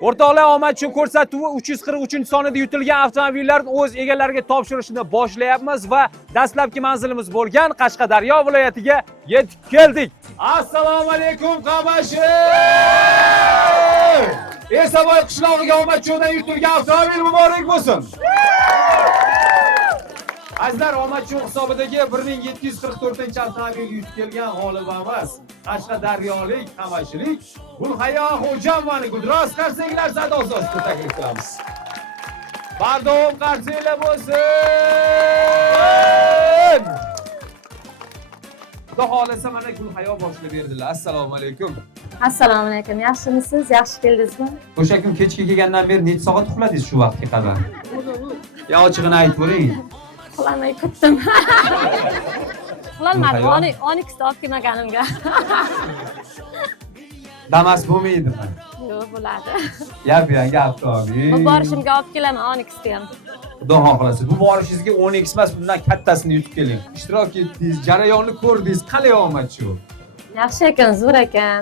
O'rtoqlar, omad uchun ko'rsatuvi 343-sonida yutilgan avtomobillarni o'z egalariga topshirishni boshlayapmiz va dastlabki manzilimiz bo'lgan Qashqadaryo viloyatiga yetib keldik. Assalomu alaykum Qamashi! Esaboy qishlog'iga omad cho'dan yutilgan avtomobil muborak bo'lsin. Azizlar, omad cho'q hisobidagi 1744-avtomobil yutib kelgan g'olibimiz Qashqadaryolik Qamashilik Gulhayo Xo'jamani gulduros qarsaklar sadosi ostida taklif qilamiz. Bardavom qarsaklar bo'lsin. Xudo xolasa mana Gulhayo boshlab berdilar. Assalomu alaykum. Assalomu alaykum. Yaxshimisiz? Yaxshi keldingizmi? O'sha kun kechga kelgandan beri necha soat uxladingiz shu vaqtga qadar? Ya ochig'ini aytib qo'ying. Uxlamay kutdim. Uxlamadim. 12 ta olib kelmaganimga. Damas bo'lmaydimi? Yo'q, bo'ladi. Yangi avtomobil. Bu borishimga olib kelaman 12 ta ham. Xudo xohlasa, bu borishingizga 10x emas, bundan kattasini yutib keling. Ishtirok etdingiz, jarayonni ko'rdingiz, qalay omad shu? Yaxshi ekan, zo'r ekan.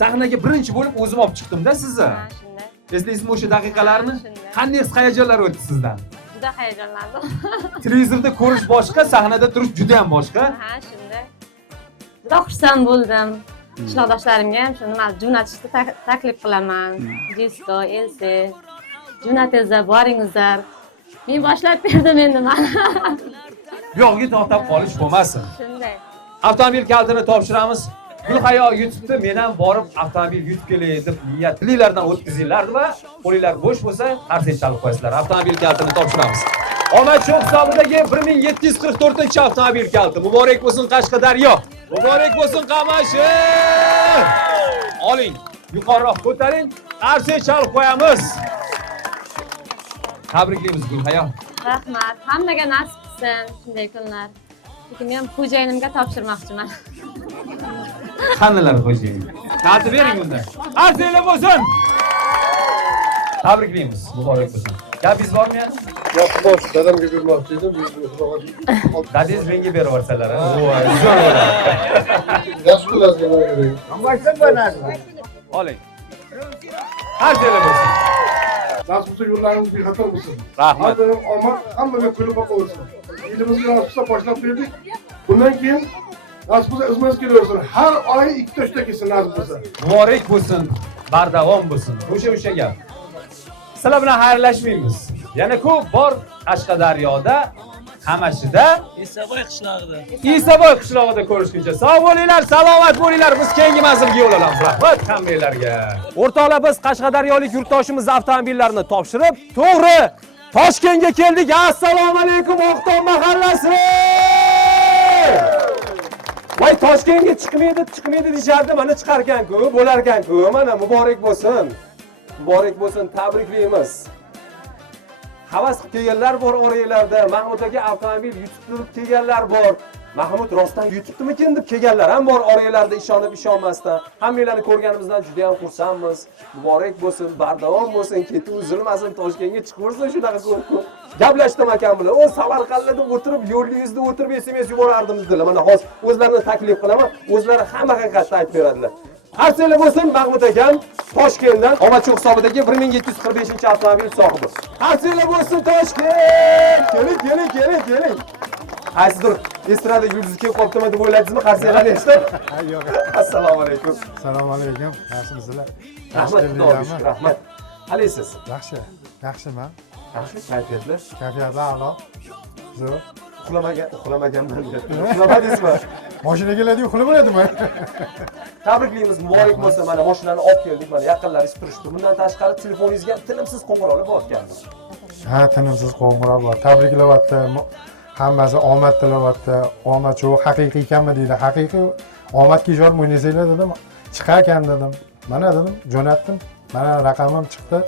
Sahnaga birinchi bo'lib o'zim olib chiqdim-da sizni. Ha, shunday. Eslaysizmi o'sha daqiqalarni? Qanday hayajonlar o'tdi sizdan? Juda hayajonlandim. Televizorda ko'rish boshqa, sahnada turish juda ham boshqa. Ha, shunday. Juda xursand bo'ldim. Qishloqdoshlarimga ham shuni jo'natishni taklif qilaman. Jisko, Elsi, jo'natingizlar, boringizlar. Men boshlab berdim endi mana. Yo'g'ga to'xtab qolish bo'lmasin. Shunday. Avtomobil kalitini topshiramiz. Gulhayo yutibdi, men ham borib avtomobil yutib kelay deb niyatlilardan o'tkazinglar va qo'linglar bo'sh bo'lsa, qarsak chalib qo'yasizlar. Avtomobil kalitini topshiramiz. Omad cho'q hisobidagi 1744-avtomobil kaliti. Muborak bo'lsin Qashqadaryo. Muborak bo'lsin Qamashi. Oling, yuqoriroq ko'taring, qarsak chalib qo'yamiz. Tabriklaymiz Gulhayo. Rahmat. Hammaga nasib qilsin shunday kunlar. Lekin men xo'jayinimga topshirmoqchiman. Qandalar xo'jayin? Kaliti bering unda. Qarsaklar bo'lsin. Tabriklaymiz. Muborak bo'lsin. Gapingiz bormi yana? Yo'q, bosh, dadamga bermoqchi edim. Dadingiz menga berib yuborsalar, voy, zo'r bo'ladi. Yaxshi qilasizlar menga. Hammasini bo'ladi. Oling. Qarsaklar bo'lsin. Nasib bo'lsa yo'llaringiz bexatar bo'lsin. Rahmat. Omad hammaga kulib boqaversin. Elimizga nasib bo'lsa boshlab berdik. Bundan keyin nasib bo'lsa izimiz kelaversin. Har oy 2 ta 3 ta kelsin nasib bo'lsa. Muborak bo'lsin, bardavom bo'lsin. O'sha gap. Sizlar bilan xayrlashmaymiz. Yana ko'p bor Qashqadaryoda, Qamashida, Esaboy qishlog'ida ko'rishguncha sog' bo'linglar, salomat bo'linglar. Biz keyingi manzilga yo'l olamiz. Rahmat hammalarga. O'rtoqlar, biz Qashqadaryolik yurtdoshimiz avtomobillarini topshirib, to'g'ri Toshkentga keldik. Assalomu alaykum Oqton mahallasi. Voy, Toshkentga chiqmaydi deyishardi, mana chiqar ekan-ku, bo'lar ekan-ku. Mana muborak bo'lsin. Muborak bo'lsin, tabriklaymiz. Havas qilib kelganlar bor oranglarda, Mahmud aka avtomobil yutib kelganlar bor. Mahmud rostdan yutibdimikin deb kelganlar ham bor oranglarda, ishonib ishonmasdan. Hammalarni ko'rganimizdan juda ham xursandmiz. Muborak bo'lsin, bardavom bo'lsin, keti uzilmasin, Toshkentga chiqaversin shunaqa ko'p. Gaplashdim akam bilan. O Samarqandda o'tirib, yo'lni yuzida o'tirib SMS yuborardim dedilar. Mana hozir o'zlarini taklif qilaman, o'zlari hamma haqiqatni aytib beradilar. Qarsaklar bo'lsin Mahmud akam Toshkentdan omad cho'q hisobidagi 1745-avtomobil sohibi. Qarsaklar bo'lsin Toshkent! Keling. Qaysidir estrada yulduzi kelib qolibdimi deb o'yladingizmi? Qarsaklarni eshitib? Yo'q. Assalomu alaykum. Assalomu alaykum. Yaxshimisizlar? Rahmat, Xudoga rahmat. Qalaysiz? Yaxshiman. Yaxshi, kayfiyatli. Kayfiyat a'lo. Zo'r. Uxlamaganman deb. Uxlamadingizmi? Mashina keladi-yu, uxlab bo'ladimi? Tabriklaymiz, muborak bo'lsin. Mana mashinani olib keldik, mana yaqinlaringiz turishdi. Bundan tashqari telefoningizga tinimsiz qo'ng'iroqlar bo'layotgandi. Ha, tinimsiz qo'ng'iroq bor. Tabriklayapti. Hammasi omad tilayapti. Omad shu haqiqiy ekanmi deydi. Haqiqiy omadga ijod o'ynasanglar dedim. Chiqar ekan dedim. Mana dedim, jo'natdim. Mana raqamim chiqdi.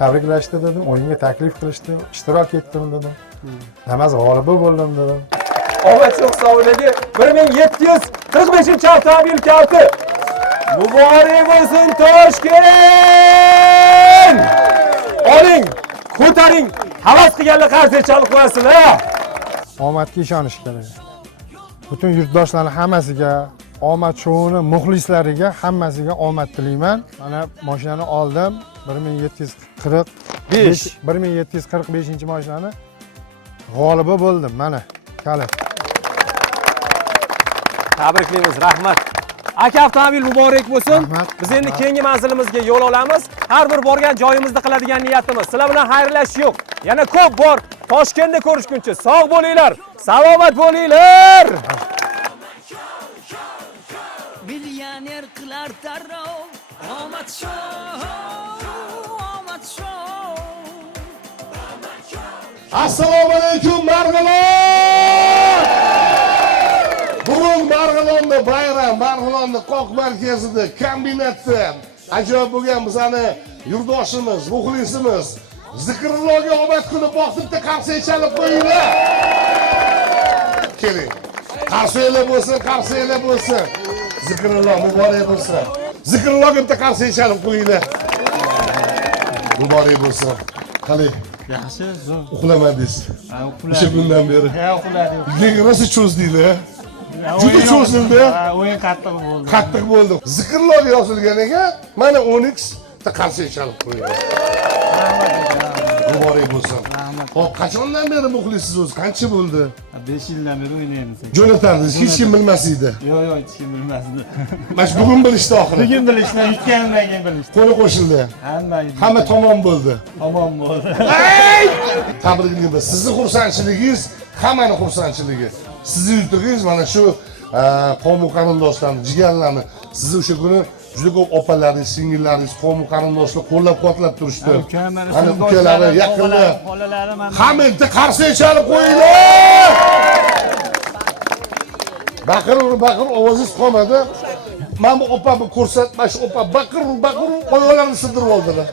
Tabriklashdi dedim. O'yinga taklif qilishdi. Ishtirok etdim dedim. Namaz g'olibi bo'ldim dedim. Omad cho'q hisobidagi 1745-avtomobil kaliti. Muborak bo'lsin Toshkent! Oling, ko'taring. Havas qilganlar qarsak chalib qo'yasizlar. Omadga ishonish kerak. Butun yurtdoshlarning hammasiga omad shouini muxlislariga hammasiga omad tilayman. Mana mashinani oldim. 1745-mashinani g'olibi bo'ldim. Mana kalit. Tabriklaymiz, rahmat. Aka, avtomobil muborak bo'lsin. Rahmat. Biz endi keyingi manzilimizga yo'l olamiz. Har bir borgan joyimizda qiladigan niyatimiz. Sizlar bilan xayrlashish yo'q. Yana ko'p bor Toshkentda ko'rishguncha sog' bo'linglar, salomat bo'linglar. Millioner qilar darrov omad show, omad show. Assalomu alaykum Marg'ilon! Bugun Marg'ilonda bayram, Marg'ilonda qoq markazida, kombinatda ajoyib bo'lgan bizani yurtdoshimiz, muxlisimiz Zikrullohga omad kuni vaqtida qarshi chalib qo'yinglar. Keling. Qarshilar bo'lsin, qarshilar bo'lsin. Zikrulloh muborak bo'lsin. Zikrullohga bitta qarshi chalib qo'yinglar. Muborak bo'lsin. Qani Yaxshi, zo'r. uxlamadingiz. O'sha kundan beri. Ha, uxladim. Rosa cho'zdinglar. Juda cho'zildi. O'yin qattiq bo'ldi. Qattiq bo'ldi. Zikrullohga yozilgan ekan, mana Onyx ta qarshi chalib qo'ydi. Muborak bo'lsin. Hop, qachondan beri muxlissiz o'zi? Qancha bo'ldi? 5 yildan beri o'ynaymiz. Jo'natandiz, hech kim bilmas edi. Yo'q, hech kim bilmasdi. Mana shu bugun bilishdi oxiri. Bugun bilishdi, yutganimdan keyin bilishdi. Qo'li qo'shildi. Hamma Tamom bo'ldi. tamom bo'ldi. Tabriklaymiz. Sizni xursandchiligingiz hammani xursandchiligi. Sizni yutug'ingiz mana shu qavm qarindoshlarni, jigarlarni sizni o'sha kuni juda ko'p opalaringiz, singillaringiz, qavm qarindoshlar qo'llab-quvvatlab turishdi. Ana ukalari, yaqinlar, bolalarim hamma bitta qarshi chalib qo'yinglar. Baqir ovozingiz qolmadi. Mana bu opamni ko'rsatma, shu opa baqir oyoqlarini sindirib oldilar.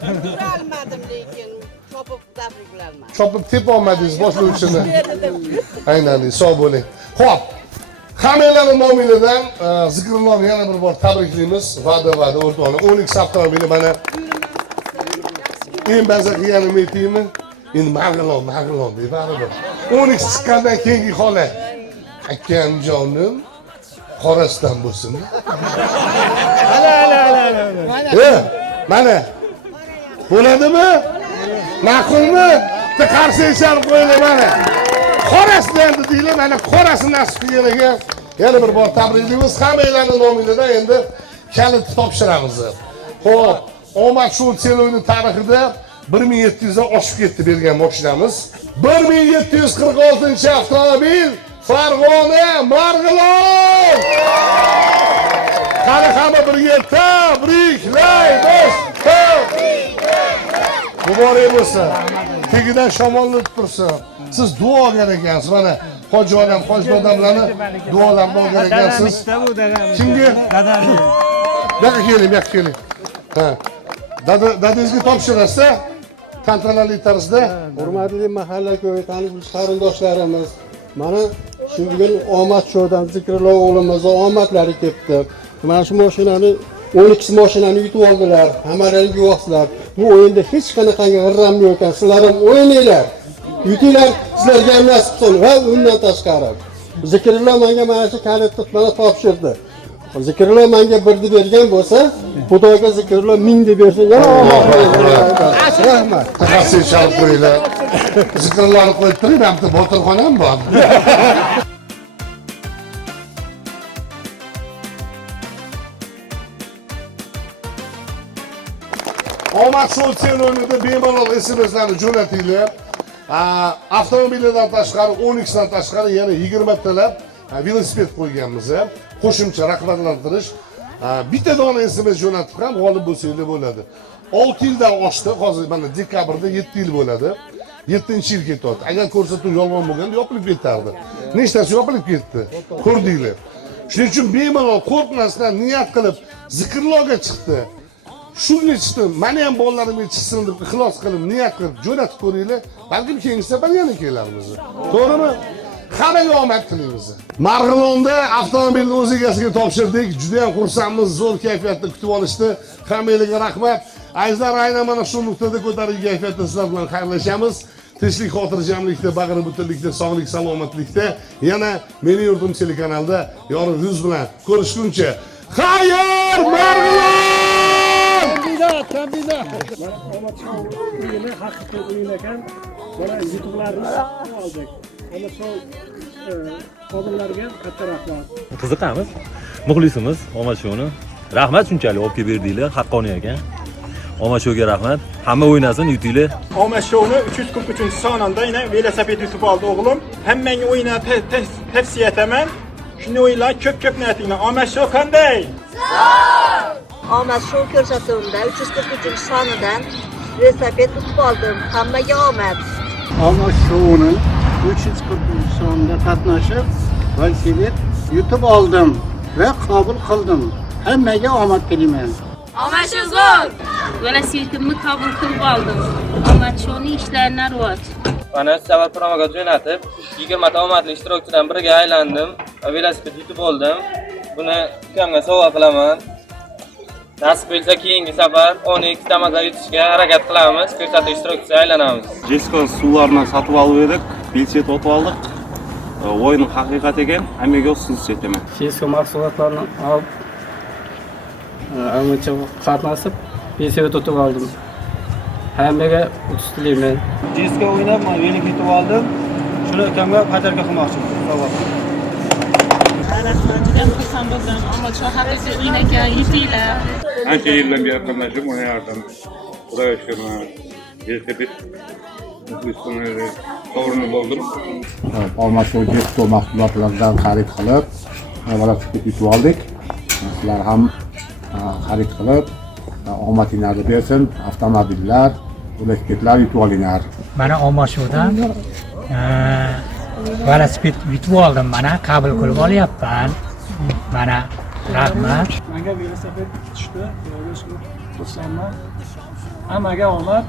Almadim lekin chopib tabriklarman. Chopib tepolmadingiz boshlovchini. Aynan, sog' bo'ling. Xo'p. Hammalarning nomidan Zikrullohni yana bir bor tabriklaymiz. Va'da o'rtoqlar. Onyx avtomobili mana eng baza qilganim aytaymi? Endi Marg'ilon deb baribir. Onyx chiqqandan keyingi holat. Akamjonim qorasidan bo'lsin. Mana. Bo'ladimi? Ma'qulmi? Bitta qarshi chalib qo'yinglar mana. Qorasidan dedinglar, mana qorasi nasib qilgan ekan. Yana bir bor tabriklaymiz. Hammalarning nomidan endi kalit topshiramiz. Xo'p, omad shu seloyning tarixida 1700 dan oshib ketdi bergan mashinamiz. 1746-avtomobil Farg'ona, Marg'ilon. Qani hamma birga tabriklaymiz. Muborak bo'lsin. Tegidan shamollar tursin. Siz duo olgan ekansiz. Mana hoji odam, hoji odamlarni duolarini olgan ekansiz. Kimga? Dadam. Yo'q, keling. Ha. Dadangizga topshirasiz. Tantanali tarzda. Hurmatli mahalla ko'yi tanish qarindoshlarimiz, mana shu bugun omad shoudan Zikrulloh o'g'limizga omadlari kelibdi. Mana shu mashinani 12 mashinani yutib oldilar. Hammalaringiz guvohsizlar. Bu o'yinda hech qanaqangi g'irram yo'q ekan. Sizlar ham o'ynanglar. Yutinglar, sizlarga ham nasib qilsin va undan tashqari. Zikrulloh menga mana shu kalitni mana topshirdi. Zikrulloh menga birni bergan bo'lsa, Xudoga Zikrulloh 1000 deb bersin. Yana omad bersin. Rahmat. Qarshi chalib qo'yinglar. Zikrullohni qo'yib turing, hamda botirxona ham bor. Omad Show seloyida bemalol SMS'larni jo'natinglar. Avtomobillardan tashqari, Onyxdan tashqari yana 20 talab velosiped qo'yganmiz. Qo'shimcha rag'batlantirish. Bitta dona SMS jo'natib ham g'olib bo'lsanglar bo'ladi. 6 yildan oshdi, hozir mana dekabrda 7 yil bo'ladi. 7-yil ketyapti. Agar ko'rsatuv yolg'on bo'lganda yopilib ketardi. Nechtasi yopilib ketdi? Ko'rdinglar. Shuning uchun bemalol qo'rqmasdan niyat qilib Zikrullohga chiqdi. Shunga chiqdim, meni ham bolalarimga chiqsin deb ixlos qilib, niyat qilib jo'natib ko'ringlar. Balkim keyingi safar yana kelamiz. To'g'rimi? Hammaga omad tilaymiz. Marg'ilonda avtomobilni o'z egasiga topshirdik. Juda ham xursandmiz, zo'r kayfiyatda kutib olishdi. Hammalarga rahmat. Azizlar, aynan mana shu nuqtada ko'tarilgan kayfiyatda sizlar bilan xayrlashamiz. tinchlik xotirjamlikda, bag'ri butunlikda, sog'lik salomatlikda yana Meni yurtim telekanalida yorug' yuz bilan ko'rishguncha xayr marg'ilon! Omad Show o'yini haqiqiy o'yin ekan. Mana yutuqlarni oldik. Omad Show xodimlariga katta rahmat. Qiziqamiz, muxlisimiz Omad Showni. Rahmat shunchalik olib kelib berdinglar, haqqoniy ekan. Omad Showga rahmat. Hamma o'ynasin, yutinglar. Omad Show'ni 343-sonunda yine velosiped yutib oldi o'g'lim. Hammaga o'yinni tavsiya etaman. Shunday o'yinlar ko'p niyatinglar. Omad Show qanday? Omad Show ko'rsatuvida 343-sonidan velosiped yutib oldim. Hammaga omad. Omad Show'ni 340-sonida qatnashib, velosiped yutib oldim va qabul qildim. Hammaga omad tilayman. Omad Show zo'r! Velosipedimni qabul qilib oldim. Omad Show'ning ishlarini rivoj. Mana safar promoga jo'natib, 20 ta omadli ishtirokchidan biriga aylandim. Velosiped yutib oldim. Buni ukamga sovg'a qilaman. Nasib bo'lsa keyingi safar 12 tamoga yutishga harakat qilamiz. Ko'rsatuv ishtirokchisi aylanamiz. Jeskon suvlarni sotib olib edik, velosiped o'tib oldik. O'yin haqiqat ekan, hammaga o'zingiz aytaman. Jesko mahsulotlarni olib, amacha qatnashib, velosiped yutib oldim. Hammaga utush tilayman. Jiska o'ynab, men velosiped yutib oldim. Shuni ukamga podarka qilmoqchiman. Sovg'a. Rahmatga xursand bo'ldim. Omad Show haqiqiy o'yin ekan, yutinglar. Ancha yildan beri qatnashib o'ynayapman. Xudoga shukr. Velosiped sovrinni bo'ldim. Omad Show Jesko mahsulotlaridan xarid qilib, velosiped yutib oldik. Sizlar ham xarid qilib, omadinglarni bersin, avtomobillar, velosipedlar yutib olinglar. Mana Omad Show'dan velosiped yutib oldim. Mana qabul qilib olyapman. Mana rahmat. Menga velosiped tushdi. Xursandman. Hammaga omad.